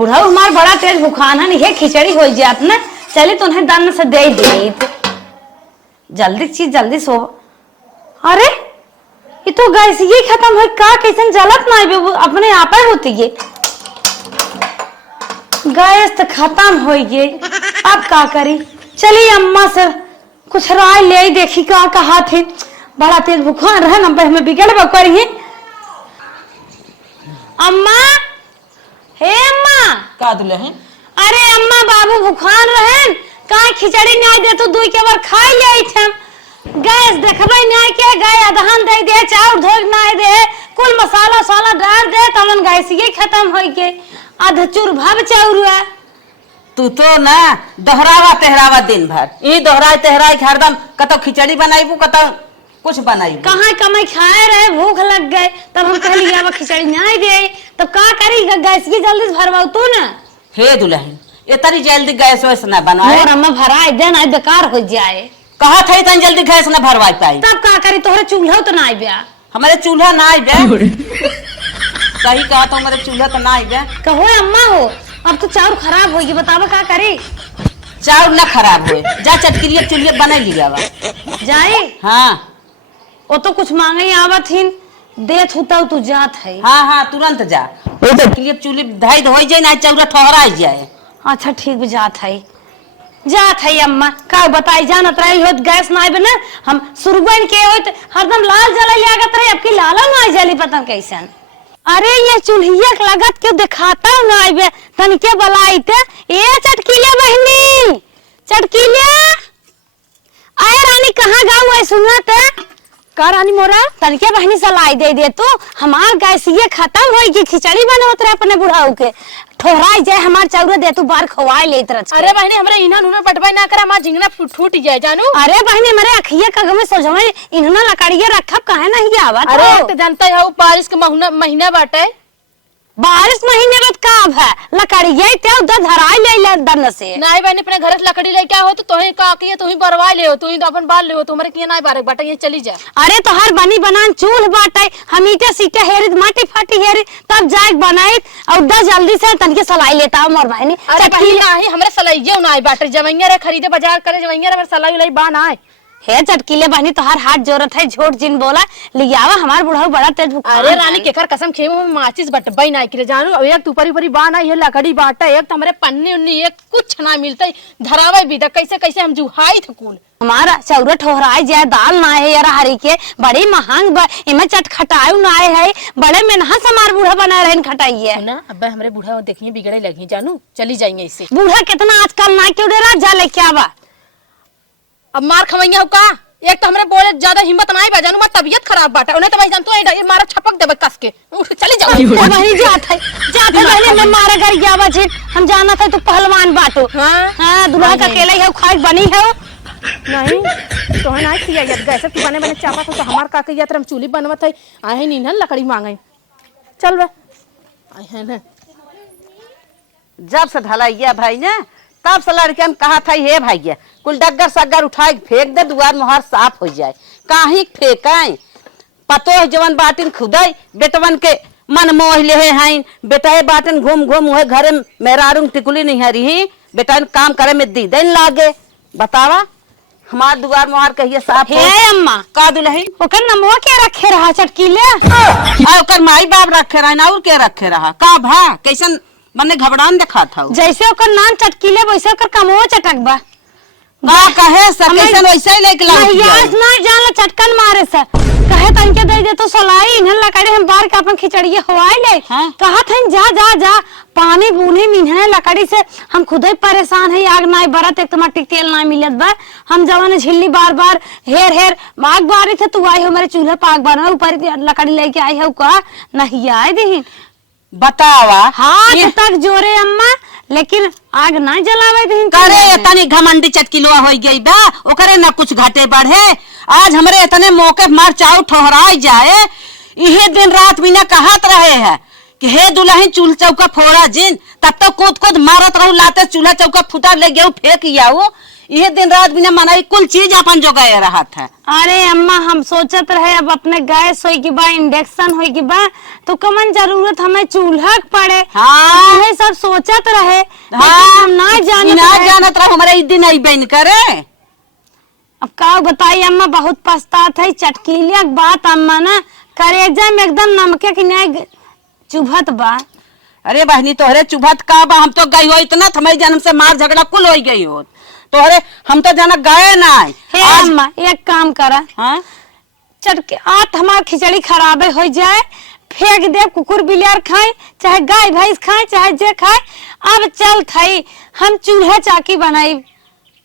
बुढ़ा हमार बड़ा तेज बुखार है, ये खिचड़ी हो जात ना, चली तो उन्हें दान से दे दी। जल्दी चीज जल्दी सो। अरे ये तो गैस ये खत्म है का, कैसे जलत ना अपने आप ही होती है। गैस तो खत्म हो गई, अब का करी। चलिए अम्मा से कुछ राय ले देखी का कहा थे। बड़ा तेज बुखार है ना, हमें बिगड़ करिए। अम्मा, हे अम्मा का दुले हैं? अरे अम्मा बाबू बुखार रहे का खिचड़ी नहीं दे तो दुई के बार खाई ले थे। गैस देखबे नहीं के गए अदहन दे दे, चाउर धोक नहीं दे, कुल मसाला साला डाल दे तमन गैस ये खत्म हो गई। आधा चूर भव चाउर है। तू तो ना दोहरावा तेहरावा दिन भर ई दोहराए तेहराए हरदम कतो खिचड़ी बनाईबू कतो कुछ बनाईबू। कहाँ कमाई खाए रहे, भूख लग गए तब हम कहली अब खिचड़ी नहीं दे, तब का करी गैस की जल्दी भरवाऊ तू ना। हे दुल्हन इतनी जल्दी गैस वैस ना बनवाए। मोर अम्मा भराए दे ना बेकार हो जाए। कहा था इतनी जल्दी गैस ना भरवाई पाई। तब का करी, तोहरे चूल्हा तो ना आइबे। हमारे चूल्हा ना आइबे। सही कहा तो हमारे चूल्हा तो ना आइबे। कहो अम्मा हो, अब तो चाउर खराब होगी, बतावा का करी। चाउर ना खराब होए, जा चटकिलिया चुलिया बना लिया जाए। हाँ वो तो कुछ मांगे आवत हिन, देत होता तू जात है। हाँ हाँ तुरंत जा, वो चटकिलिया चुली धाई हो जाए ना, चाउरा ठहरा जाए। अच्छा ठीक जात है अम्मा, का बताई जानत रही हो गैस ना आइबे ना, हम सुरबन के होत हरदम लाल जला लागत रहे, अब की लाला ना जली पता कैसन। अरे ये चूल्हिया के लगत के दिखाता ना आइबे तनिके बलाईते। ए चटकिलिया बहनी, चटकिलिया आए रानी कहाँ गाँव है सुनत का रानी मोरा, तनिके बहनी सलाई दे दे तो हमार गैस ये खत्म होगी, खिचड़ी बनवत रहे अपने बुढ़ाऊ के, ठोहराई जाए हमार चाउर दे तू बार खवाए लेत रह। अरे बहनी हमरे इन्हा नुना पटवाई ना करा, हमार झिंगना फूट जाए जानू। अरे बहनी मेरे अखिए कगमे सोझमे इन्हना लकड़िए रखब काहे नहीं आवत। अरे तो जानता है बारिश के महीना बाटे, बारिश महीने में काब है लकड़िए ते उधर धराई ले दन से। नहीं बहनी अपने घर से लकड़ी लेके आओ तो तोही का के तोही बरवा ले हो, तोही अपन बाल ले हो, तुम्हारे किए नहीं बारे बाटे ये चली जा। अरे तो हर बनी बनान चूल्ह बाटे, हम ईटे सीटे हेरी माटी फाटी हेरी तब जाए बनाई और उधर जल्दी से तनके सलाई लेता मोर बहनी। अरे बहनी नाही हमरे सलाइये नहीं बाटे, जवैया रे खरीदे बाजार करे, जवैया रे सलाई उलाई बा ना हे चटकीले बहनी तो हर हाथ जोरत है, झोट जिन बोला लियावा हमार बुढ़ाऊ बड़ा तेज बुखार। अरे रानी केकर कसम खेम में माचिस बटबई ना करे जानू, अब एक ऊपरी ऊपरी बा ना ये लकड़ी बाटा, एक तो हमरे पन्नी उन्नी एक कुछ ना मिलते धरावे भी कैसे कैसे हम जुहाई थकुल। हमारा चौरा ठोहराई जाए दाल ना है यार हरी के बड़ी महंग इमे चटखटायु ना है, बड़े में नहा समार बूढ़ा बना रहे खटाइए ना। अब हमरे बूढ़ा देखिए बिगड़े लगी जानू, चली जाएंगे इससे। बूढ़ा कितना आजकल ना क्यों डेरा जा ले क्या बा, अब मार खवैया का एक तो हमरे बोले ज्यादा हिम्मत नहीं बा जानू, मत तबीयत खराब बाटा उन्हें तो भाई जान तू ये मारा छपक देबे कस के उठ चली जा। वही जात है पहले मैं मारा कर गया बजे, हम जाना था तू पहलवान बाटो। हां दूल्हा का अकेला ही है, खाई बनी है नहीं तो है ना किया यार गैस की बने बने चापा तो हमार का के यार हम चूल्ही बनवत है आए नी ना लकड़ी मांगे चल बे आए है ना। जब से ढलाइया भाई ना तब से लड़के हम कहा था हे भाई कुल डग्गर सग्गर उठाए फेंक दे, दुआर मुहार साफ हो जाए, काहे फेंकाए। पतो जवन बाटिन खुदाई बेटवन के मन मोह ले हैं, बेटा बाटन घूम घूम हुए घरे मेरारू टिकुली नहीं है रही, बेटा काम करे में दी दिन लागे। बतावा हमार दुआर मुहार कहिए साफ है अम्मा का दुल्हन ओकर नमवा के रखे रहा चटकीले ओकर माई बाप रखे रहा और के रखे रहा का भा कैसन मने घबरान देखा था जैसे ओकर नाम चटकीले वैसे ओकर कमवा चटक बा कहे सब कैसन वैसे ही लेके याद ना जान ला चटकन मारे से कहे तनके दे दे तो सलाई इन्हन लकड़ी हम बार का अपन खिचड़ी हवाई ले। कहा था जा जा जा पानी बूने मिन्हने लकड़ी से हम खुद ही परेशान है, आग ना बरत एक टमाटर तेल ना मिलत बा, हम जवान झिल्ली बार बार हेर हेर आग बारी थे तू आई हमारे चूल्हे पर आग बार ऊपर लकड़ी लेके आई है का नहीं आए दी बतावा। हाथ तक जोरे अम्मा लेकिन आग ना जलावे दी करे तनी घमंडी चटकिलवा हो गई बा ओकरे ना कुछ घाटे बढ़े। आज हमरे इतने मौके मार चाउ ठोहराई जाए, इहे दिन रात बिना कहत रहे है कि हे दुल्हन चूल्हा चौका फोड़ा जिन, तब तो कूद कूद मारत रहू लाते चूल्हा चौका फुटा ले गयो फेंक आऊ। ये दिन रात बिना मनाई कुल चीज अपन जो गए रहा था। अरे अम्मा हम सोचत रहे अब अपने गैस होई की बा इंडक्शन होई की बा तो कमन जरूरत हमें चूल्हा के पड़े। हाँ ये सब सोचत रहे हाँ लेकिन हम ना जानत रहे हमारे इस दिन आई बन करे। अब का बताई अम्मा बहुत पछतात है चटकीलिया बात अम्मा ना करेजा में एकदम नमके की नहीं चुभत बा। अरे बहनी तोहरे चुभत का बा हम तो गई हो इतना हमारे जन्म से मार झगड़ा कुल हो गई हो तोहरे हम तो जाना गए ना। हे अम्मा एक काम करा हाँ चटके आत हमार खिचड़ी खराबे हो जाए फेंक दे कुकुर बिलियार खाए चाहे गाय भैंस खाए चाहे जे खाए। अब चल थई हम चूल्हा चाकी बनाई।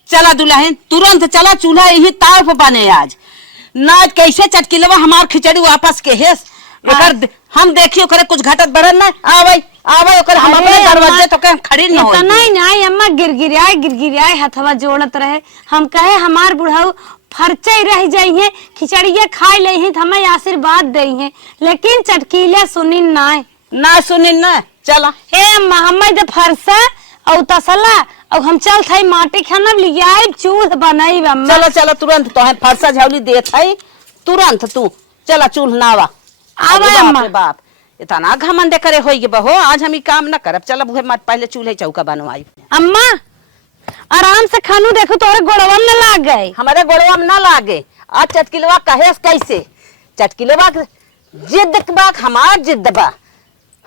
चला दुल्हन तुरंत चला चूल्हा यही ताव पे बने आज ना कैसे चटकिलवा हमार खिचड़ी वापस के हेस एकर हम देखियो करे कुछ घटत बढ़त ना आवे आवे ओकर हम अपने दरवाजे तो के खड़ी न होई। नहीं नहीं अम्मा गिरगिराए हथवा जोड़त रहे हम कहे हमार बुढ़ाऊ फरचे रह जाइए खिचड़िया खाई ले ही हमें आशीर्वाद दई है लेकिन चटकीले सुनी ना सुनी ना चला हे अम्मा हमें दे फरसा और तसला और हम चल थई माटी खाना लियाई चूल्ह बनाई अम्मा। चलो चलो तुरंत तो है फरसा झावली देत है तुरंत तू चला चूल्हा नावा आवा अम्मा। बाप इतना घमंड करे होई बहो आज हम ई काम न करब। चल बुहे मत पहले चूल्हे चौका बनवाई। अम्मा आराम से खानू देखो तोरे गोड़वा में लाग गए। हमारे गोड़वा में ना लागे आज चटकिलवा कहेस कैसे चटकिलवा जिद बा हमार जिद बा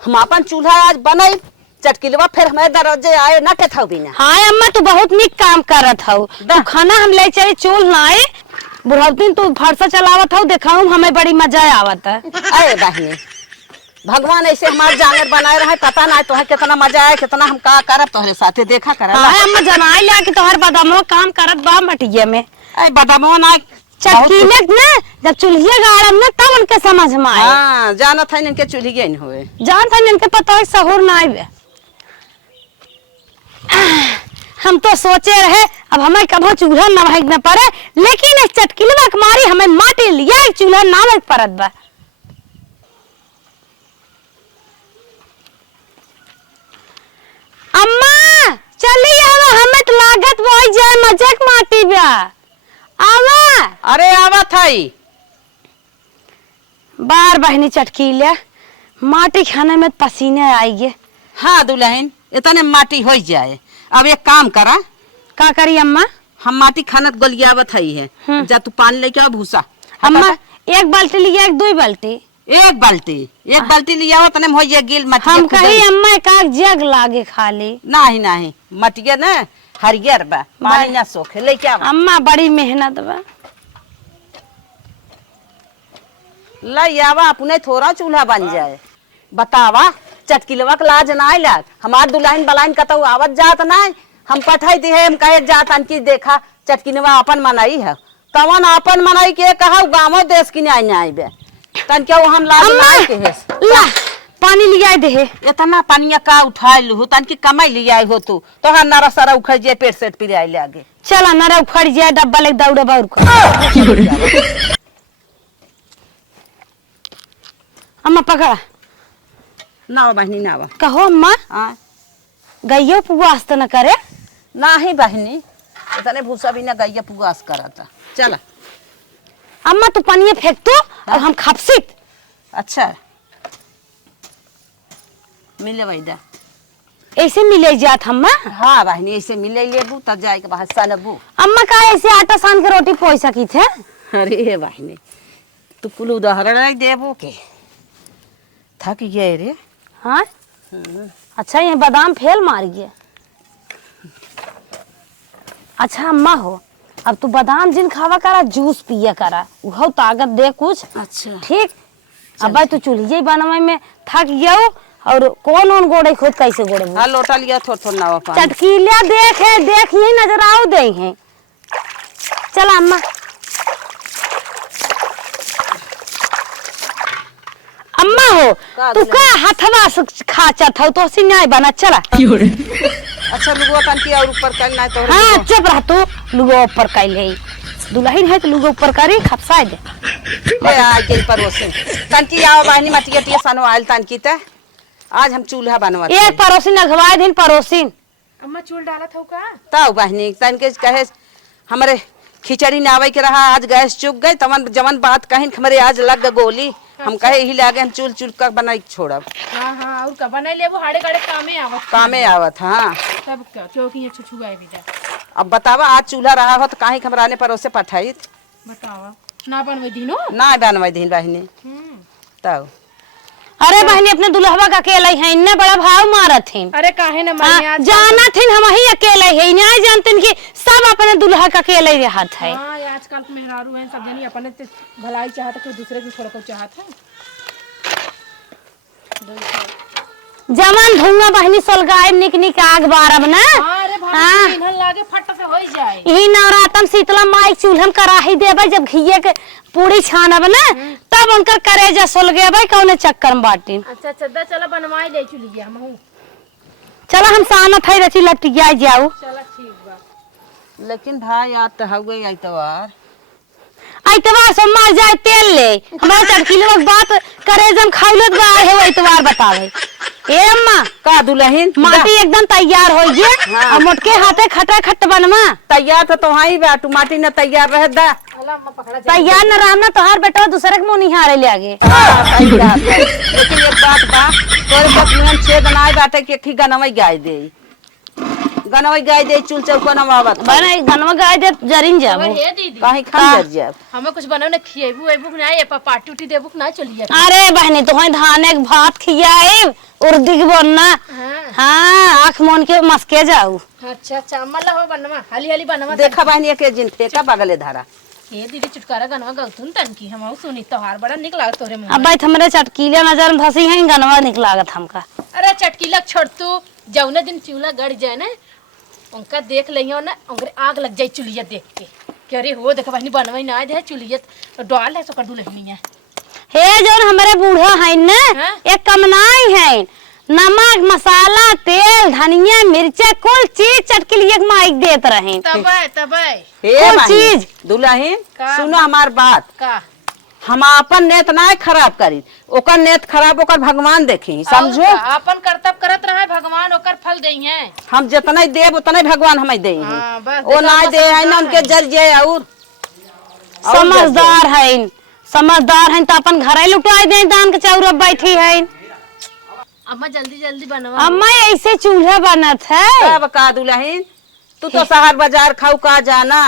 हम अपन चूल्हा आज बनाई चटकिलवा फिर हमारे दरवाजे आए ना के थाउ बिना। हाँ अम्मा तू बहुत निक काम करत हऊ तू खाना हम ले चले चूल ना आए बुढ़ावतीन तू फरसा चलावत हऊ देखाऊ हमें बड़ी मजा आवत है। अरे बहनी भगवान ऐसे हमारे जानवर बनाए रहे पता ना तो है कितना मजा आए कितना हम का करब तोहरे साथे देखा कर। हाँ अम्मा जनाई ला के तोहर बदमो काम करत बा मटिया में। अरे बदमो ना चटकीले ना जब चूल्हिया गाड़म ना तब उनके समझ में आए। हाँ जानत है इनके चूल्हिए न होए जान था इनके पता है सहूर ना आए। हम तो सोचे रहे अब हमें कभो चूल्हा नवाई न पड़े लेकिन इस चटकिलवा के मारी हमें माटी लिया चूल्हा नावे परत बा। अम्मा चली आवा हमें तो लागत वही जाए मजाक माटी बा आवा। अरे आवा थाई बार बहनी चटकीले माटी खाने में पसीने आएंगे। हाँ दुल्हन इतने माटी हो जाए। अब एक काम करा का करी अम्मा हम माटी खानत गलियावत है जा तू पानी लेके आ भूसा। अम्मा एक बाल्टी लिया एक दो बाल्टी एक बाल्टी लिया तने हो जाए गिल मटिया। हम कही अम्मा का जग लागे खाली नहीं मटिया ना हरियर बा पानी ना सोखे लेके आ। अम्मा बड़ी मेहनत बा लावा अपने थोड़ा चूल्हा बन जाए। बतावा चटकिलवा के लाज ना आइला हमार दुल्हन बलाइन कतौ आवत जात ना हम पठाई दी है हम कहे जात अन की देखा चटकिलवा अपन मनाई है कवन अपन मनाई के कहा गांव देश की नहीं आइबे तन के हम लाज ना के है ला पानी लिया दे इतना पानिया का उठाई लू तन की कमाई लिया हो तू तो हर नारा सारा उखड़ जे पेट सेट पी आई लागे। चला नरा उखड़ जाए डब्बा ले दौड़े बाउर को। अम्मा पकड़ा ना बहनी ना कहो अम्मा गैया उपवास तो न करे ना ही बहनी इतने भूसा भी ना गैया उपवास करता। चला अम्मा तू पानी फेंक तो और हम खपसित। अच्छा मिले वैदा ऐसे मिले जात अम्मा। हाँ बहनी ऐसे मिले लेबू तब जाए के बाहर सालबू। अम्मा का ऐसे आटा सान के रोटी पोई सकी थे। अरे बहनी तू कुल उदाहरण नहीं देबू के थक गए रे। हाँ अच्छा ये बादाम फेल मार गया। अच्छा अम्मा हो अब तू बादाम जिन खावा करा जूस पिया करा वो ताकत दे कुछ। अच्छा ठीक अब तू चूल्हे बनवा में थक गया और कौन गोड़े खुद कैसे गोड़े। हाँ लोटा लिया थोड़ा नावा पानी चटकीलिया देख ही नजर आओ दे हैं। चला अम्मा अम्मा हो तू का हथवा से खाचत हो तो सिन्याय बना चला। अच्छा लुगवा तन की और ऊपर करना है तो। हाँ चुप रह तू लुगो ऊपर कैल है दुल्हन है तो लुगो ऊपर करी खपसा दे ले आ के परोसे तन की आओ बहनी मटिया टिया सनो आइल तन की त आज हम चूल्हा बनवाते एक परोसिन अगवाए दिन परोसिन। अम्मा चूल डाला था का ताऊ बहनी तन के कहे हमारे खिचड़ी नावे के रहा, आज गैस चुक गई तमन जवन बात कहीं हमारे आज लग गई गोली। हम कहे यही लागे हम चूल चूल कर बनाई छोड़ब। हाँ हाँ और का बना ले वो हाड़े गाड़े कामे आवत। हाँ तब क्या क्योंकि ये छुछुआए भी जा। अब बतावा आज चूल्हा रहा हो तो काहे हमरा ने परोसे पठाई बतावा ना बनवे दिनो ना बनवाई दिन बहनी तब। अरे बहनी अपने दुल्हवा का अकेला है, इन्ने बड़ा भाव मारत है। अरे काहे न मरने आज जाना थे हम ही अकेले है, नहीं जानते कि सब अपने दुल्हा का अकेले रहत है। हाँ ये आजकल के मेहरारू हैं सब जनी अपने ते भलाई चाहत है, कोई दूसरे की छोड़ को चाहत है। जमान धुआं बहनी सोलगाय निक निक आग बारब ना। हाँ अरे भाई इन्हन लागे फट से होई जाए। यही नवरातन शीतला माई चूल्हम कराही देबे, जब घिये के पूरी छानब ना तब उनकर करेजा सोलगेबे कौने चक्कर में बाटी। अच्छा चद्दा चला बनवाई ले चुलिए हम हूं। चला हम सानत है रची लटिया जाऊ। चला ठीक बा। लेकिन भाई आज तो हो गई इतवार। इतवार सोमवार जाए तेल ले, हमारा चटकीले बात करे जम खाइलत बा है इतवार बतावे। ए अम्मा का दुल्हन माटी एकदम तैयार हो गया। हाँ। और मोटके हाथे खटा खट बनवा तैयार तो हाई बाटू माटी न तैयार रह दा। अल्लाह अम्मा पकड़ा जा। तैयार न रहना तोहार बेटा दूसरे के मुंह निहारे ले आगे। सही बात है। लेकिन एक बात बा तोरे पत्नीन छेद नाय बाटे कि की गनवई गाय दे। गनवई गाय दे चूल चौको नवावत बने गनवा गाय दे जरिन जाबो। हे दीदी कहीं खा कर जाब। हमें कुछ बनाओ ना खिएबू एबू ना ये पार्टी उटी देबू ना चलिए। अरे बहनी तो धाने के भात खियाए उर्दी के बनना। हां हाँ आँख मोन के मस्के जाऊ। अच्छा अच्छा मल्ला हो बनवा हाली हाली बनवा। देखा बहनी के जिन फेंका बगले धारा। ये दीदी चुटकारा गनवा गौतुन तन की हम सुनी तोहार बड़ा निक लागत तोरे मुंह। अब बैठ हमरे चटकीले नजर में धसी है गनवा निक लागत हमका। अरे चटकीला छोड़ तू जौने दिन चूल्हा गड़ जाए ना उनका देख लियो ना उनके आग लग जाए चुलिया देख के कि अरे हो देख बहनी बनवाई ना दे चुलिया तो डाल है सो कर दुल्हनी है। हे जोन हमारे बूढ़ा है ना हाँ? एक कमनाई है, नमक मसाला तेल धनिया मिर्चा कुल चीज चटकीलिए के माइक देत रहे। तब हे कौन बहनी चीज? दुल्हन का? सुनो हमार बात। का हम अपन नेत ना खराब करी, ओकर नेत खराब ओकर भगवान देखी समझो। अपन कर्तव्य करत रहा भगवान ओकर फल देई है। हम जितना देब उतना भगवान हमें दे। हाँ, बस ओ ना दे है ना उनके जल जाए और समझदार है, समझदार है तो अपन घर लुटाई दे दान के चाउर बैठी है। अम्मा जल्दी जल्दी बनवा। अम्मा ऐसे चूल्हा बनत है। तब का दुल्हन तू तो शहर बाजार खाऊ का जाना।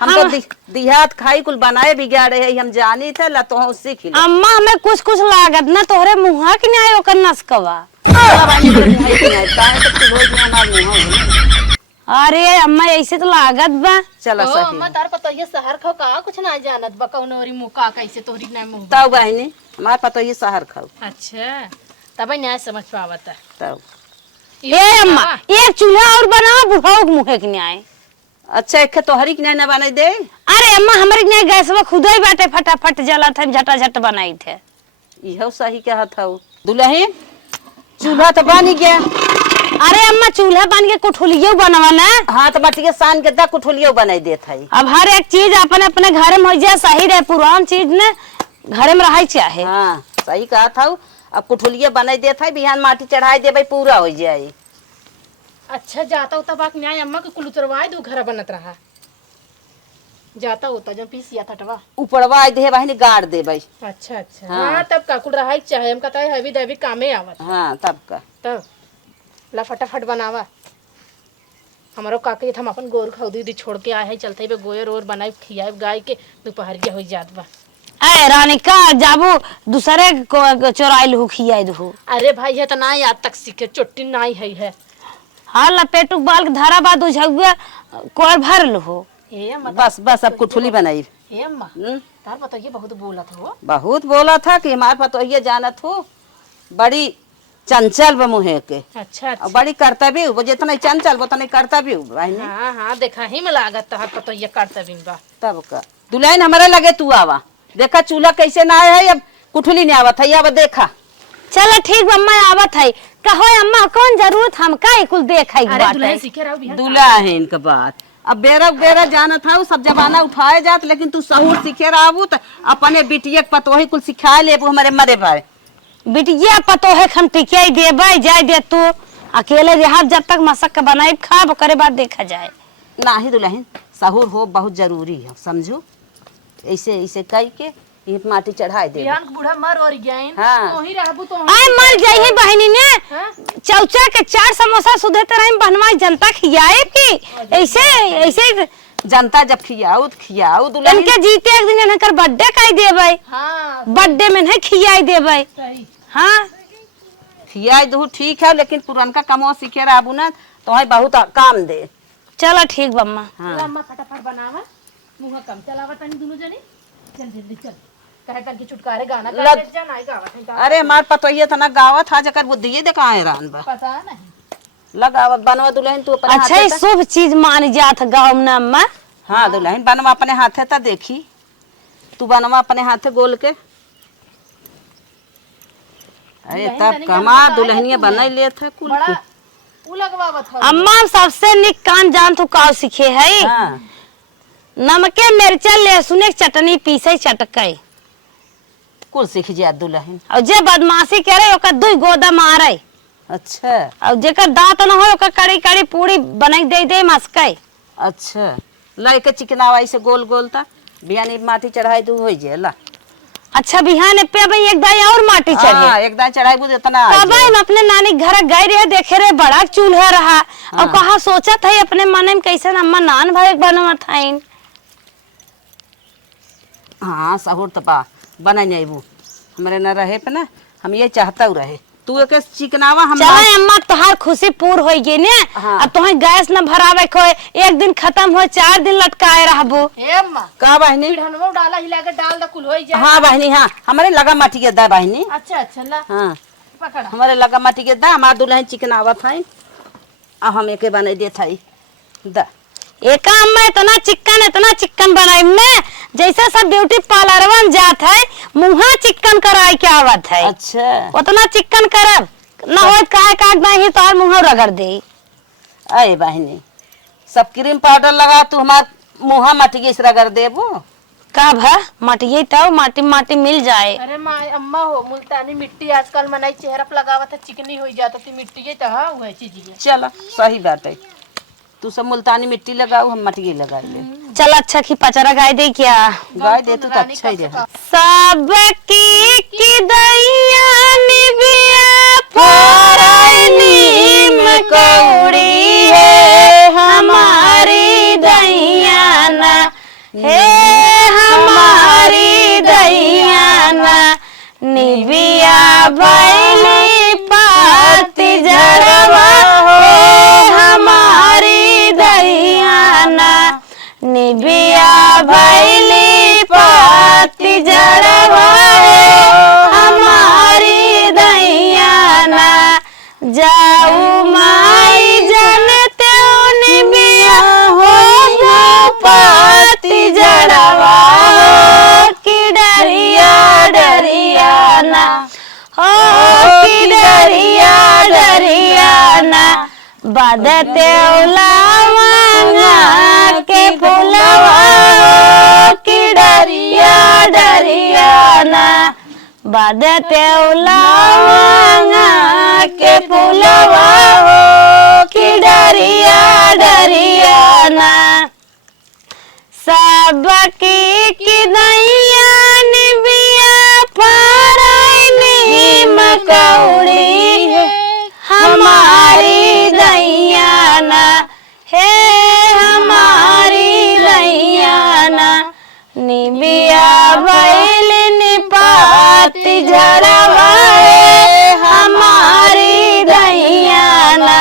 हम तो दिहात खाई कुल बनाए बिगाड़े है हम जानी थे ला तो सीख ले। अम्मा हमें कुछ कुछ लागत ना तोहरे मुहा के नहीं ओकर नसकवा। अरे अम्मा ऐसे तो लागत बा। चलो ओ सही अम्मा तार पता ये शहर खाओ का कुछ ना जानत बा कौनोरी मुका कैसे तोरी ना मुंह। तब बहनी हमारे पता ये शहर खाऊ अच्छा तब न्याय समझ पावत है। तब ए अम्मा एक चूल्हा और बनाओ बुढ़ाओ के मुहे के न्याय। अच्छा एक तोहरी के नहीं बना दे। अरे अम्मा हमारे न्याय गैसवा खुद ही बाटे फटाफट जला था झटा झट बनाई थे। इहो सही कहत हूँ दुल्हन चूल्हा तो बन गया। अरे अम्मा चूल्हा बन के कुठुलियो बनवा ना। हाँ तो मटिया सान के दा कुठुलियो बनाई देत है। अब हर एक चीज अपने अपने घर में हो जाए सही रहे, पुरान चीज ने घर में रहा चाहे। हाँ सही कहत हूँ। अब कुठुलियो बनाई देत है बिहान माटी चढ़ाई देबे पूरा हो जाए। अच्छा जाता होता बाक न्याय अम्मा के कुल उतरवाए दू घर बनत रहा जाता होता जब पीसिया टटवा ऊपरवा दे बहनी गाड़ देबे। अच्छा अच्छा हाँ। हाँ तब का कुल रहा चाहे हम कहता है हवी दवी कामे आवत हाँ तब का तब ला फटाफट बनावा। हमारो काके हम अपन गोर खौदी दी छोड़ के आए है चलते बे गोयर और बनाई खियाए गाय के दोपहर के हो जात बा। ए रानी का जाबू दूसरे को चोराइल हो खियाई दो। अरे भाई ये तो ना याद तक सीखे चोटी नाई है। हाँ लपेटुक बाल के धरा बाद उझगुआ कोर भर लो। ए अम्मा बस बस अब कुठुली बनाई। ए अम्मा तार बताइए बहुत बोलत हो। बहुत बोला था कि हमारे पतो ये जानत हो बड़ी चंचल ब मुहे के अच्छा और बड़ी कर्तव्य वो जितना चंचल वो नहीं कर्तव्य बहनी। हाँ हाँ देखा ही में लागत तहर पतो ये कर्तव्य बा। तब का दुल्हन हमारे लगे तू आवा देखा चूल्हा कैसे ना आया है। अब कुठुली नहीं आवत है अब देखा। चलो ठीक अम्मा आवत है कहो अम्मा कौन जरूरत हम का कुल देख अरे दुल्हन सीखे रहो बिहान दुल्हन के बात अब बेरा जाना था सब जमाना उठाए जात लेकिन तू सहूर सीखे रहबू तो अपने बिटिया के पतोही कुल सिखा ले हमारे मरे भाई। बिटिया पतो है हम टिकिया देबे जाए दे तू अकेले रहा जब तक मसक के बनाई खाब करे बाद देखा जाए। नाही दुल्हन सहूर हो बहुत जरूरी है, समझू। ऐसे ऐसे कई के ईंट माटी चढ़ाई दे। बिहान के बूढ़ा मर और गयाइन हाँ। तो ही रहबू तो आय मर जाइए बहनी ने हाँ? चौचा के 4 समोसा सुधे तरह बनवा जनता खियाए की ऐसे ऐसे जनता जब खियाऊ तो खियाऊ दुल्हन इनके जीते एक दिन इनकर बर्थडे काई देबै, हाँ बर्थडे में नहीं खियाई देबै। सही। हाँ खियाई दू ठीक है, लेकिन पुरनका कमवा सीखे रहबू ना तो है बहुत काम दे। चलो ठीक बम्मा। हाँ। लम्मा फटाफट बनावा मुंह कम चलावा तनी दोनों जने चल जल्दी चल कहे तन की छुटकारे गाना गा लग- के जाना है गावा है अरे हमार पतोहिया तना गावत था जकर बुद्धिये देखा हैरान बा। पता नहीं लगावत बनवा दुल्हन तू अपने अच्छा हाथे ही त- शुभ चीज मान जात गाँव में ना अम्मा। हाँ दुल्हन बनवा अपने हाथे त देखी, तू बनवा अपने हाथे गोल के। अरे दुल्हन तब तनी कमा बनवा दुल्हनिया तूने। बनाई ले था कुल बड़ा कुल। उ लगवावत हो अम्मा सबसे निक कान जान तू काव सीखे है हाँ नमके मिर्चा लहसुन के चटनी पीसे चटके कुल सीख जा दुल्हन। और जे बदमाशी करे ओकर 2 गोदा मारे अच्छा और जेकर दांत न हो ओकर कड़ी कड़ी पूरी बनाई दे दे मस्के। अच्छा लाई के चिकनावा से गोल गोल था बियानी माटी चढ़ाई दू हो जे ला। अच्छा बिहान पे भाई एक दाई और माटी हाँ चढ़े एक दान चढ़ाई बुझे इतना आ तब जाए। हम अपने नानी के घर गए रहे देखे रहे बड़ा चूल्हा रहा और कहा सोचा था अपने मन में कैसे अम्मा नान भाई बनवा था। हाँ सहूर तो बा बना जाइबू हमारे न रहे पे ना हम ये चाहता रहे तू एक चिकनावा हम चला अम्मा तोहार खुशी पूर हो गई ने। हाँ। अब तुम्हें गैस न भरावे को एक दिन खत्म हो 4 दिन लटकाए रहबो। हे अम्मा कहा बहनी। पिढ़नवा डाला हिला के डाल द कुल होई जाए। हाँ बहनी हाँ हमारे लगा माटी के दा बहनी। अच्छा अच्छा ला हाँ पकड़ा हमारे लगा माटी के दा हमार दुल्हन चिकनावा था अब हम एके बना दे था दा। एक अम्मा इतना चिकन बनाई मैं जैसे सब ब्यूटी पार्लर जात है मुहा चिकन कराई के आवत है। अच्छा उतना चिकन करब न हो काहे काट नहीं तो मुंह रगड़ दे। अरे बहनी सब क्रीम पाउडर लगा तू हमार मुहा माटी के इसरा कर देबू। कब है माटी तो माटी माटी मिल जाए। अरे माँ अम्मा हो मुल्तानी मिट्टी आजकल मनाई चेहरा पे लगावत है चिकनी हो जाता थी मिट्टी तो हाँ वह चीज है। चलो सही बात है तू सब मुल्तानी मिट्टी लगाऊ हम मटकी लगा ले। चल अच्छा की पचरा गाय दे क्या गाय दे तू तो अच्छा ही रहे। सब की दैया निबिया फोरनी मकौड़ी है हमारी दैया ना हे हमारी दैया ना निबिया बैली पाती जड़वा हे हमारी दैया ना निबिया बैली पाती जड़वा हे हमारी दैया ना जाऊ माई जनते निबिया हो जो पाती जड़वा हो कि डरिया डरिया ना हो कि डरिया डरिया ना बदते उलावंगा के फुलवा हो कि डरिया डरिया ना बदते उलावंगा के फुलवा हो कि डरिया डरिया ना सबकी की दैया निबिया फरनी मकौड़ी है हमारी दैया ना हे हमारी दैया ना निबिया बैल निपाती झड़वा है हमारी दैया ना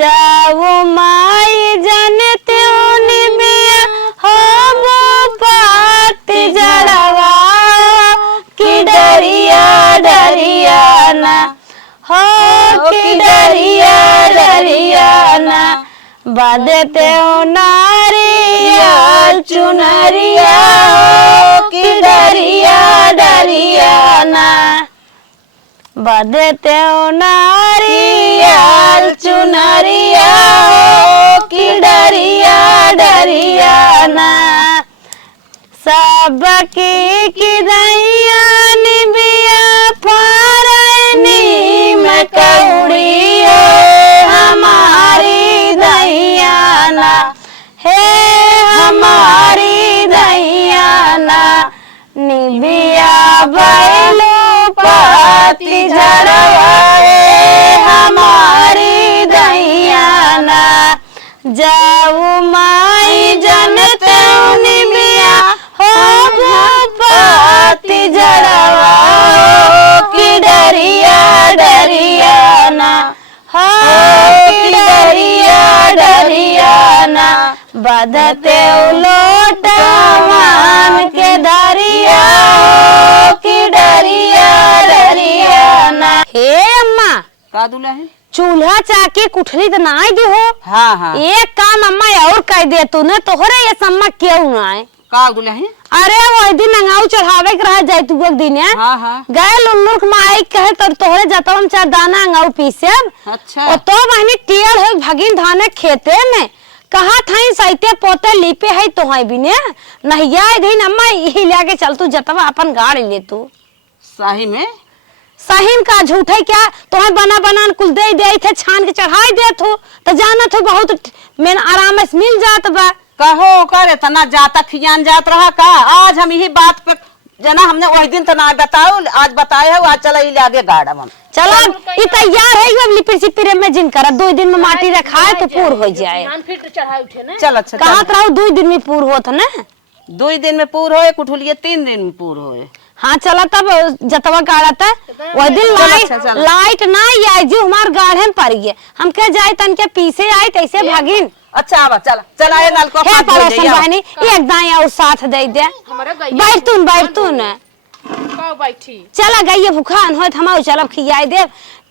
जाऊ माई जनते निबिया हो वो पाती झड़वा कि डरिया डरिया ना हो कि डरिया डरिया ना बदते नारियल चुनरिया हो कि डरिया डरिया ना बदते नारियल चुनरिया हो कि डरिया डरिया ना सबकी की दैया निबिया फरनी मकौड़ी है हमारी दैया ना हे निबिया बैलो पाती झड़वाए हमारी दैयाना जाऊ माई जनते निबिया हो पाती झड़वाओ की डरिया डरिया ना हो की डरिया डरिया ना बदते लोट मान के डरिया की डरिया डरिया ना। हे अम्मा का दुल्हन? चूल्हा चाके कुठली तो ना दी हो। हाँ हाँ एक काम अम्मा और कह दे तू ने तोहरे ये सम्मा क्यों ना है? का दुल्हन? अरे वो दिन अंगाऊ चढ़ावे के रह जाए तू एक दिन है हाँ हाँ गए लुल्लुक माई कहे तो तोहरे जाता हम चार दाना अंगाऊ पीसे अच्छा और तो बहनी टियल है भगिन धाने खेते में कहा था सहिते पोते लिपे है तो है बिने नहीं आए दिन अम्मा यही लेके चल तू जतवा अपन गाड़ी ले तू सही में सहीन का झूठे क्या तोहे बना बना कुल दे दे थे छान के चढ़ाई दे तू तो जाना तू बहुत मेन आराम से मिल जात बा कहो कर इतना जाता खियान जात रहा का आज हम यही बात पे जना हमने वही दिन तो ना बताओ आज बताए है आज चला ही आगे गाड़म हम चलो ये तैयार है अब लिपिर सिपिर में जिन कर 2 दिन में माटी रखाए तो पूर हो जाए धान फिर चढ़ाए उठे ना। चल अच्छा कहा रहो 2 दिन में पूर होत ना 2 दिन में पूर होए कुठुलिए 3 दिन में पूर होए। हाँ चला तब जतवा गाड़ा था वो दिन लाइट ना आई जो हमार गाढ़े पर गए हम क्या जाए तन के पीछे आई कैसे भागिन। अच्छा आवा चला चला ये नल को हे पड़ोसन बहनी एक दाया और साथ दे दे हमारा गैया बैठ तू न का बैठी चला गई भूखान हो हम चलब खियाई दे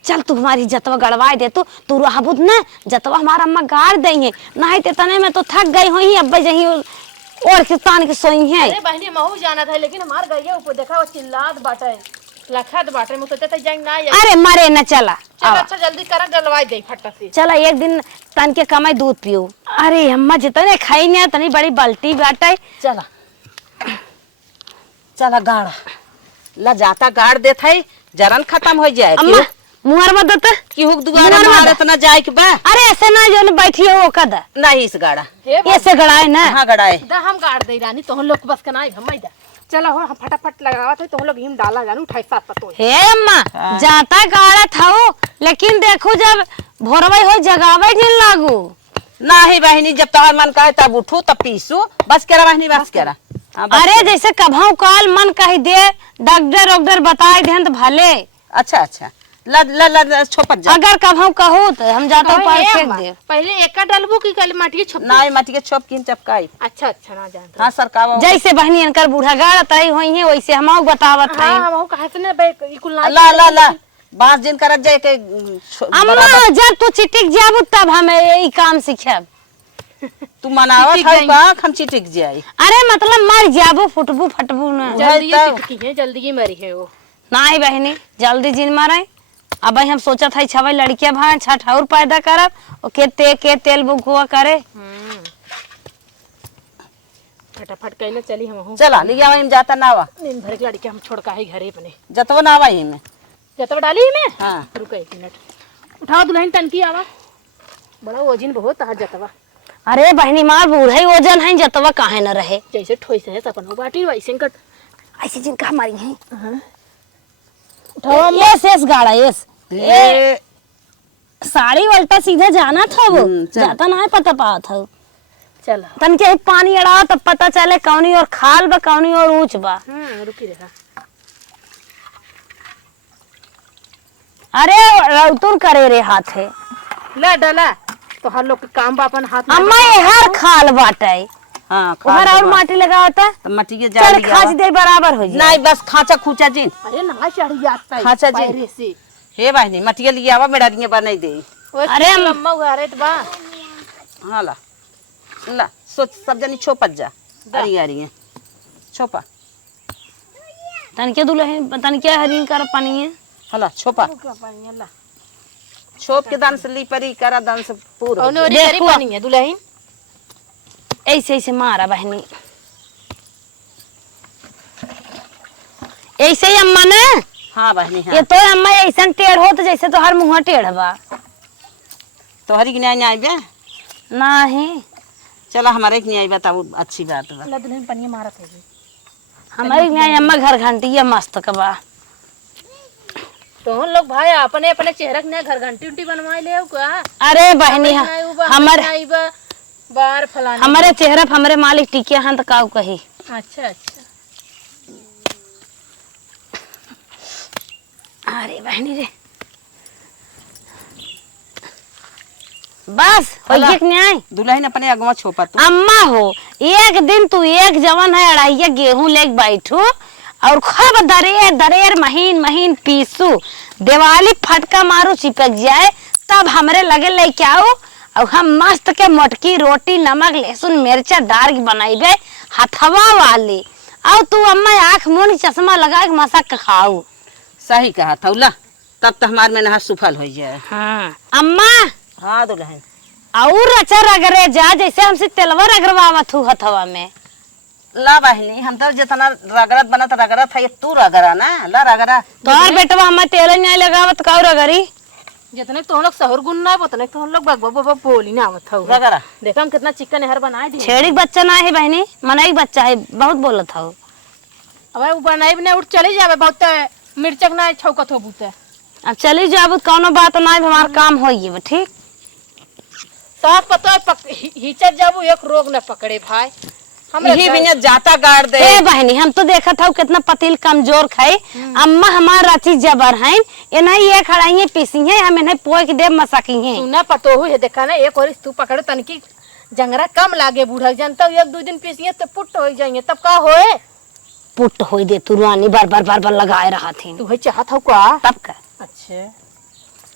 चल तू हमारी जतवा गड़वाई दे तू रहबुद ना जतवा हमारा अम्मा गाड़ देंगे नहीं ते तने में तो थक गई हो ही अब जही और किसान की सोई है। अरे बहनी महू जाना था लेकिन हमार गैया ऊपर देखा वो चिल्लात बाटे लखत बाटे में सोचते जाएंगे ना यार। अरे मरे न चला चल अच्छा जल्दी करा डलवाई दे फटा से चला एक दिन तन के कमाई दूध पियो। अरे अम्मा जितने खाई नहीं तनी बड़ी बाल्टी बाटे चला चला गाड़ा ला जाता गाड़ देत है जरन खत्म हो जाए अम्मा मुहर मदद किहुक दुआरा मार इतना जाए के बा अरे ऐसे ना जो बैठी है वो कद नहीं इस गाड़ा ऐसे गड़ाए ना हाँ गड़ाए दा हम गाड़ दे रानी तो हम लोग बस का नहीं हम दा चला हो हम फटाफट लगावत है तो हम लोग हिम डाला जानू उठाई साथ पतो हे अम्मा जाता गाड़ा थाओ लेकिन देखो जब भोरवाई हो जगावे नहीं लागू नहीं बहनी जब तोहर मन करे तब उठू तब पीसू बस करा बहनी बस करा। अरे जैसे कभाऊ काल मन कही दे डॉक्टर बताए दे तो भले अच्छा अच्छा लद लद छोपत जा अगर कभाऊ कहो तो हम जाता ऊपर फेंक दे पहले एक डलबू की कल माटी छप नहीं मटी के छोप किन चपकाई अच्छा अच्छा ना जान हाँ सरकावा जैसे बहनी इनकर बूढ़ा गाड़ा तई होई है वैसे हम बतावत है। हां हम कहे से बे कुल ना ला ला ला बांस जिन करत जाए के अम्मा जब तू चिटिक जाबू तब हम ई काम सीखब तू मनावत है का हम चिटिक जाई। अरे मतलब मर जाबू फुटबू फटबू ना जल्दी चिटकी है जल्दी ही मरी है वो नहीं बहनी जल्दी जिन मारे अब हम सोचत है छवे लड़कियां भाई छठ और पैदा करब और के तेल बुकुआ करे फटाफट कैले चली हम चला लिया हम जाता नावा दिन भर के लड़के हम छोड़ का है घरे अपने जतवा नावा ही में जतवा डाली में हां रुको 1 मिनट उठाओ दुल्हन टंकी आवा बड़ा वजन बहुत है जतवा। अरे बहनी मार बूढ़े वजन है जतवा काहे न रहे जैसे ठोइस है अपन बाटी वैसे कट ऐसी जिनका हमारी है हां उठाओ ये गाड़ा ये साड़ी उल्टा सीधा जाना था वो जाता ना है पता पा था चला तन के पानी अड़ा तब पता चले कौनी और खाल बा कौनी और ऊंच बा। रुकी रहा अरे रौतुर करे रे हाथ है ला डाला तो हर लोग के काम बा अपन हाथ में अम्मा ये हर खाल बाटे हां उधर और माटी लगा होता तो मटी के जा चल खाच दे बराबर हो जाए नहीं बस खाचा खूचा जी अरे ना चढ़ जाता है खाचा जी पैरे से हे बहनी मटिया लिया आवा मेरा दिए बनाई दे अरे अम्मा उगारे तो बा हां ला ला सोच सब जनी छोपत जा अरी अरी है छोपा तन के दुल्हन तन के हरी कर पानी है हला छोपा पानी ला छोप के दान से ली परी करा दान से पूर और नोरी करी पानी है दुल्हन ऐसे ऐसे मारा बहनी ऐसे ही अम्मा ने हां बहनी हां ये तो अम्मा ऐसा टेढ़ हो तो जैसे तो हर मुंह टेढ़ बा तो हरी न्याय न्याय बे नहीं चला हमारे न्याय बताओ अच्छी बात बा ला दुल्हन पानी मारत है हमारे यहाँ अम्मा घर घंटी है मस्त कबा। तो हम लोग भाई अपने अपने चेहरा के घर घंटी उंटी बनवा ले का। अरे बहनी हमारे बार फलाने हमारे चेहरा पे हमारे मालिक टिके हैं तो काऊ कही। अच्छा अच्छा। अरे बहनी रे बस हो न्याय। दुल्हन अपने अगवा छोपा तू अम्मा हो एक दिन तू एक जवन है अढ़ाइया गेहूं लेके बैठू और खूब दरेर दरेर महीन महीन पीसू दिवाली फटका मारू चिपक जाए तब हमरे लगे लेके आओ और हम मस्त के मोटकी रोटी नमक लहसुन मिर्चा डाल के बनाइबे हथवा वाली। और तू अम्मा आँख मुंह चश्मा लगा के मसक के खाऊ। सही कहा थौला तब तो हमार में नहा सुफल हो जाए। हाँ अम्मा। हाँ दुल्हन और अच्छा रगरे जा जैसे हमसे तेलवा रगरवावत हूँ हथवा में। ला बहनी हम तो जितना रगड़त बनत रगड़त है तू रगड़ा ना ला रगड़ा। तोहर बेटवा हमारे तेल नहीं लगावत का रगरी। जितने तो हम लोग सहर गुन ना उतने तो हम लोग बगबा बोली ना आवत हौ। रगड़ा देखा हम कितना चिकन हर बनाए दिए। छेड़ी बच्चा ना है बहनी मनाई बच्चा है बहुत बोलत हूँ। अब वो बनाई ने उठ चले जावे बहुत मिर्चक ना छौकत हो बुते। अब चली जाब कौनो बात ना हमार काम हो ठीक। साफ पता है हिचक जाबू एक रोग न पकड़े भाई। यही बिना जाता गाड़ दे। ए बहनी हम तो देखा था कितना पतिल कमजोर खाई। अम्मा हमार राची जबर हैं ये नहीं ये खड़ाई पीसी है हम इन्हें पोए के देव मसाकी हैं। सुना पतो हो देखा ना एक और तू पकड़े तनकी जंगरा कम लागे बूढ़ा जनता एक दो दिन पीसी तो पुट हो जाएंगे तब का होए। पुट हो दे तू रानी बार बार लगाए रहा थी तू है चाहत हो का तब का। अच्छा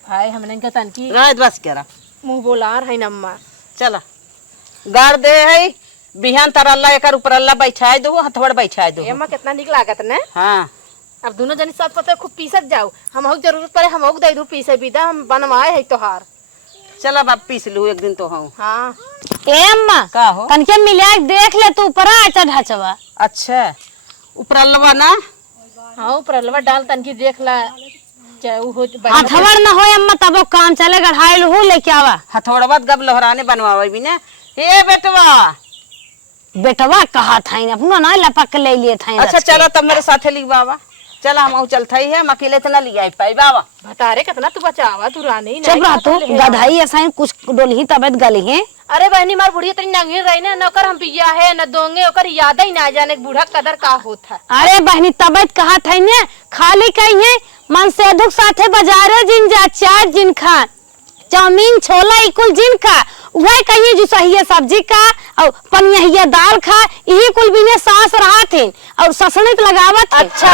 भाई हमने इनका तनकी रात बस करा मुंह बोला रहा है नम्मा। चला गाड़ दे है बिहान तर अल्लाह एक ऊपर अल्लाह बैठाए दो हथवड़ बैठाए दो। एमा कितना निक लागत ने। हाँ अब दोनों जनी साथ पता खूब पीसत जाओ हम हो जरूरत पड़े हम हो दे दू पीसे विदा हम बनवाए है तोहार। चला बाप पीस लू एक दिन तो हूँ। हाँ ए अम्मा का हो तनके मिला देख ले तू ऊपर आचा ढाचवा। अच्छा ऊपर अल्लाह ना। हाँ ऊपर अल्लाह डाल तनकी देख ला चाहे वो हो हथवड़ न हो अम्मा तब वो काम चले गढ़ाइल हो लेके आवा। हथौड़वा गब लोहराने बनवावे भी ना। हे बेटवा बेटवा कहा था अपना ना लपक ले लिए था। अच्छा चलो तब मेरे साथे लिख बाबा। चला हम चलता ही है हम अकेले तो ना लिया पाई बाबा। बता रे कितना तू बचावा तू रानी चुप रह तू गधाई ऐसा कुछ डोली तबियत गली है। अरे बहनी मार बुढ़िया तेरी नंगी रही ना नौकर हम पिया है न दोंगे ओकर याद ही ना जाने बूढ़ा कदर का होता। अरे बहनी तबियत कहा था ने खाली कही है मन से दुख साथे बाजारे जिन जा चार जिन खा चाउमीन छोला इकुल जिन खा वह कहिए जो सही सब्जी का और पनिया दाल खा यही कुल भी ने सांस रहा थे और ससनित लगावत। अच्छा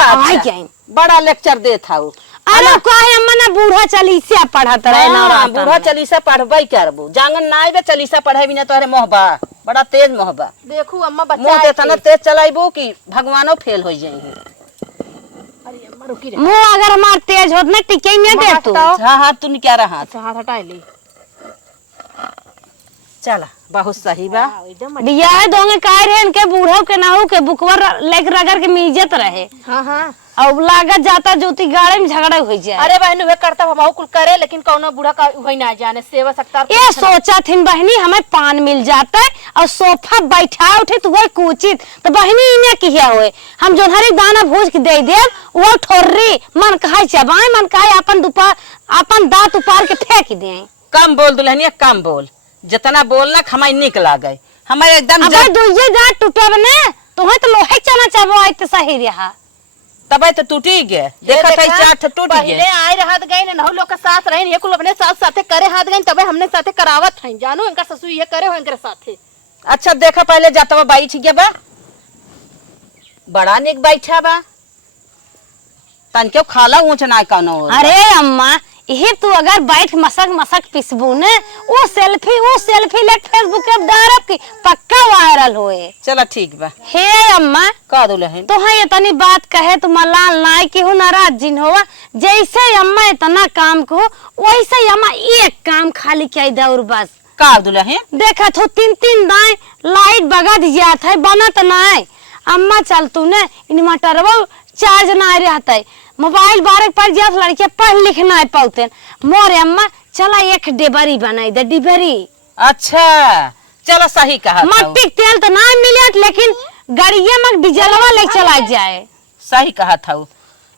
बड़ा लेक्चर दे था। अरे कहे अम्मा ना बूढ़ा चलीसा पढ़त रहे ना बूढ़ा चलीसा पढ़बे करबो जांगन नाई बे चलीसा पढ़े बिना तोहरे मोहबा बड़ा तेज मोहबा। देखू अम्मा बच्चा मोह देता ना तेज चलाइबो कि भगवानो फेल हो जाएंगे। अरे अम्मा रुकी रे मुंह अगर हमार तेज होत ना टिके नहीं दे तू। हां हां तू क्या रहा अच्छा हाथ हटा ले। चला बहुत सही बा। दिया है दोंगे काय रे इनके बूढ़ो के ना हो के बुकवर लेक रगड़ के मिजत रहे। हां हां अब लागत जाता ज्योति गाड़े में झगड़ा हो जाए। अरे बहन वे करता हम कुल करे लेकिन कौनो बूढ़ा का वही ना जाने सेवा सकता। ये सोचा थी बहनी हमें पान मिल जाता है और सोफा बैठा उठे तो वही कुचित तो बहनी इन्हें किया हुए हम जो हर एक दाना भूज के दे दे वो ठोर्री मन कहा चबाए मन कहा अपन दांत उपार के फेंक दे। कम बोल दुल्हनिया कम बोल जितना बोलना हमारे निक लागे हमारे एकदम दुइये दांत टूटे ने तुम्हें तो लोहे चना चाबो आई तो सही रहा तबे तो टूटी गए देखा था चार टूट गए। पहले आए रहत गए ना नौ लोग के साथ रहे ये कुल अपने साथ साथे करे हाथ गए तबे हमने साथे करावत हैं जानो इनका ससुर ये करे हो इनके साथे। अच्छा देखा पहले जाता बाई ठीक है बा बड़ा निक बैठा बा तन क्यों खाला ऊंच ना कानो। अरे अम्मा ये तू अगर बैठ मसक पिसबू ने वो सेल्फी ले फेसबुक पे डालब की पक्का वायरल होए। चला ठीक बा। हे अम्मा का दुल्हन तो है इतनी बात कहे तो मलाल नाई की हो नाराज जिन होवा जैसे अम्मा इतना काम को वैसे अम्मा एक काम खाली किया दौर बस। का दुल्हन देखा तो तीन दाएं लाइट बगा दिया था बनत नाय अम्मा चल तू ने इन्वर्टर वो चार्ज ना रहता है मोबाइल बारे पर जा लड़के पढ़ लिखना है पाउते मोरे अम्मा चला एक डिबरी बनाई दे डिबरी। अच्छा चलो सही कहा मट्टी तेल तो ना मिलत लेकिन गाड़िया में डीजलवा ले चला जाए। सही कहा था।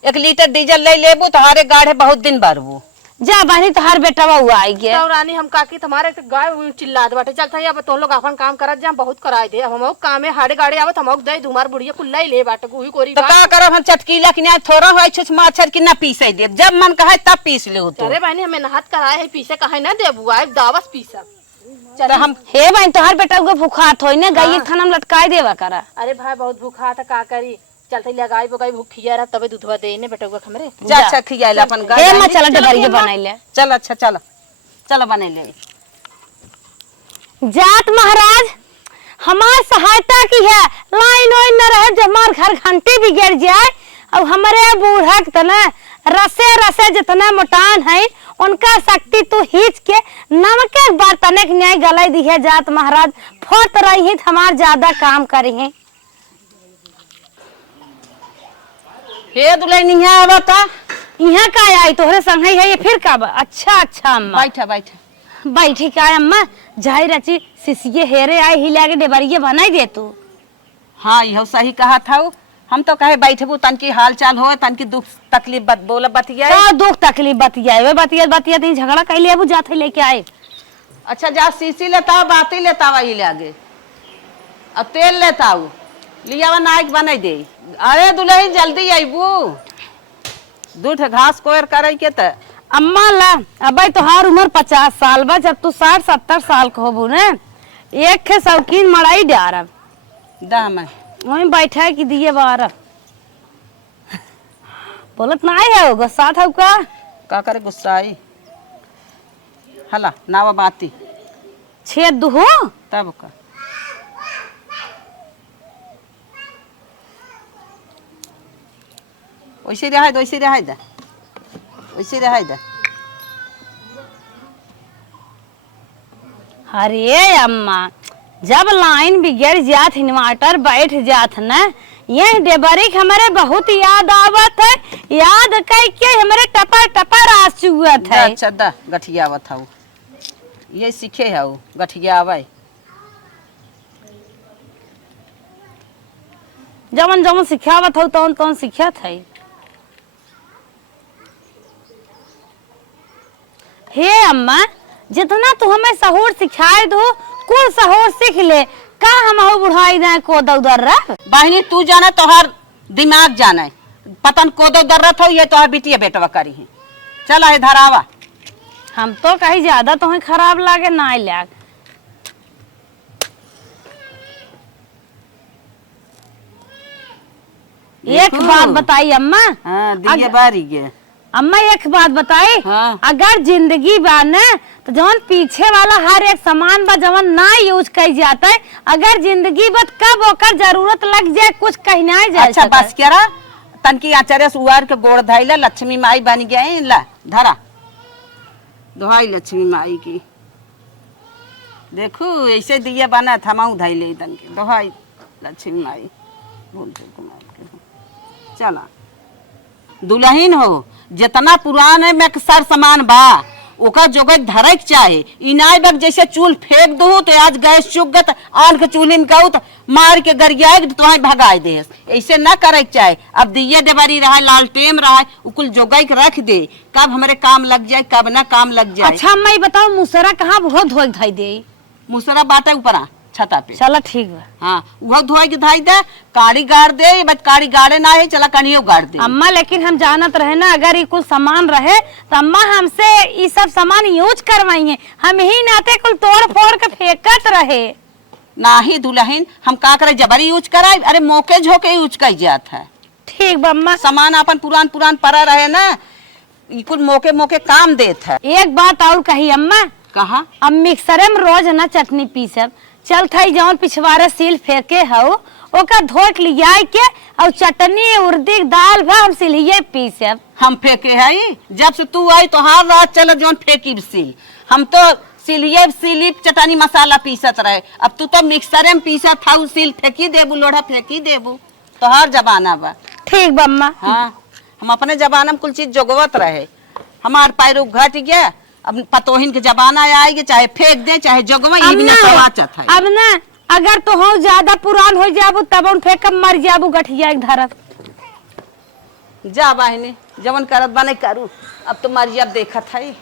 1 लीटर डीजल ले लेबू तुम्हारे गाढ़े बहुत दिन बरबू। जा बहनी तोहार बेटवा हुआ आई गे। तो रानी हम काकी तुम्हारे गाय चिल्लात बाटे चल था अब तो लोग अपन काम करत जा बहुत कराए दे हम कामे हाड़े गाड़े आवत हम दे तुम्हार बुढ़िया कुल्ला ही ले बाटे कोई कोरी तो का करब हम चटकीला कि नहीं थोड़ा होय छुछ माछर कि ना पीसे दे जब मन कहे तब पीस ले तो। अरे बहनी हमें नहात कराए है पीसे कहे ना देबू आए दावस पीसा तो हम हे बहन तोहार बेटा को भूखात होई ना गाय खाना में लटकाए देवा करा। अरे भाई बहुत भूखा था का करी चलते लगाई बगाई भूखिया रहा तबे दूधवा दे ने बेटा को हमरे जा अच्छा खियाइला अपन गाय। हे मां चल डबरिया बनाइले। चल अच्छा चल चल बने ले। जात महाराज हमार सहायता की है लाइन वाइन न रहे जब हमार घर घंटी भी गिर जाए। अब हमारे बूढ़ा के तना रसे रसे जितना मोटान है उनका शक्ति तो हिच के नमक एक बार तनिक न्याय गलाई दी है। जात महाराज फट रही है हमार ज्यादा काम करी है। हे दुल्हन यहाँ आवता यहाँ का आई तोहरे संग है ये फिर का अच्छा अच्छा अम्मा बैठा बैठा बैठी का अम्मा जाई रची सिसिये हेरे आई हिला के डेबरिये बनाई दे तू। हाँ यह सही कहा था। हम तो कहे बैठबू तन की हाल चाल हो तन की दुख तकलीफ बोला बतिया का दुख तकलीफ बतियाए वे बतिया बतिया तीन झगड़ा कैले अब जाते लेके आए। अच्छा जा शीशी लेता बाती लेता वही ले आगे अब तेल लेता लिया नाइक बना दे। अरे दुल्हन जल्दी आईबू दूध घास कोयर करे के त अम्मा ला अब तोहार उम्र 50 साल बा जब तू 60-70 साल के होबू ने एक के शौकीन मड़ाई डारब दाम वही बैठा कि दिए बार बोलत ना आई है गुस्सा था का करे गुस्सा आई हला नावा बाती छेद दुहो तब का वैसे रहा वैसे रहा वैसे रहा। अरे अम्मा जब लाइन बिगड़ जात इन्वर्टर बैठ जात न ये डेबरी हमारे बहुत याद आवत है। याद कई के हमारे टपर टपर आंसुअत है। अच्छा दा गठिया आवत हूँ ये सीखे है गठिया आवे जवन जवन सिखावत हो तवन तवन सिखत है। हे अम्मा जितना तू हमें सहूर सिखाए दो कुल सहूर सीख ले का हम हो बुढ़ाई दे को दौदर रह बहनी तू जाना तोहार दिमाग जाना है पतन को दर्रत हो ये तोहार बिटिया बेटवा करी है। चल है धरावा हम तो कहीं ज्यादा तुम्हें खराब लागे ना लाग। एक बात बताई अम्मा। हाँ दिए बारी गे अम्मा एक बात बताई। हाँ। अगर जिंदगी बा न तो जवन पीछे वाला हर एक सामान बा जवन ना यूज कई जाता है अगर जिंदगी बत कब ओकर जरूरत लग जाए कुछ कहना जाए। अच्छा बस क्या तनकी आचार्य उवार के गोड़ धाइला लक्ष्मी माई बन गए ला धरा दोहाई लक्ष्मी माई की देखो ऐसे दिया बना थमाऊ धाइले तन के दोहाई लक्ष्मी माई बोल चला दुल्हन हो जितना पुराने में सर सामान बा ओका जोगत धरक चाहे इनाय बग जैसे चूल फेंक दो तो आज गैस चुगत आन के चूल्हे में कहू तो मार के गरियाए तो भगाए दे ऐसे ना करे चाहे। अब दिए डेबरी रहा लालटेम रहा उकुल जोगाई के रख दे कब हमारे काम लग जाए कब ना काम लग जाए। अच्छा मैं बताओ मुसरा कहाँ बहुत धोई धाई दे मुसरा बाटे ऊपर छता पे चला ठीक बा। हाँ वो धोई के धाई दे काड़ी गाड़ दे बस काड़ी गाड़े ना है चला कनियो गाड़ दे। अम्मा लेकिन हम जानत रहे ना अगर ये कुछ सामान रहे तो अम्मा हमसे ये सब सामान यूज करवाएंगे हम ही नाते कुल तोड़ फोड़ के फेंकत रहे ना ही दुल्हन हम का करे जबरी यूज कराए अरे मौके झोंके यूज कर जात है। ठीक बा अम्मा सामान अपन पुरान पुरान पड़ा रहे ना कुल मौके मौके काम देत है। एक बात और कही अम्मा कहा अब मिक्सरे में रोज ना चटनी पीसब चल थई जौन पिछवारे सील फेंके हो ओका धोट लिया के और चटनी उर्दी दाल भा हम सिलिए पीसब हम फेंके है जब से तू आई तो हार रात चल जौन फेंकी सील हम तो सिलिए सिली चटनी मसाला पीसत रहे अब तू तो मिक्सरे में पीसत था सील फेंकी देबू लोढ़ा फेंकी देबू तो हर जबाना बा। ठीक बा अम्मा। हाँ हम अपने जबाना में कुल चीज जोगवत रहे हमार पैर घट गया अब पतोहिन के जबाना आएगी चाहे फेंक दे चाहे जोगवा अब ना अगर तो हो ज्यादा पुरान हो जाबू तब उन फेंक मर जाबू गठिया एक धरत। जा बहनी जवन करत बने करू, अब तो मर्जी अब देखत है।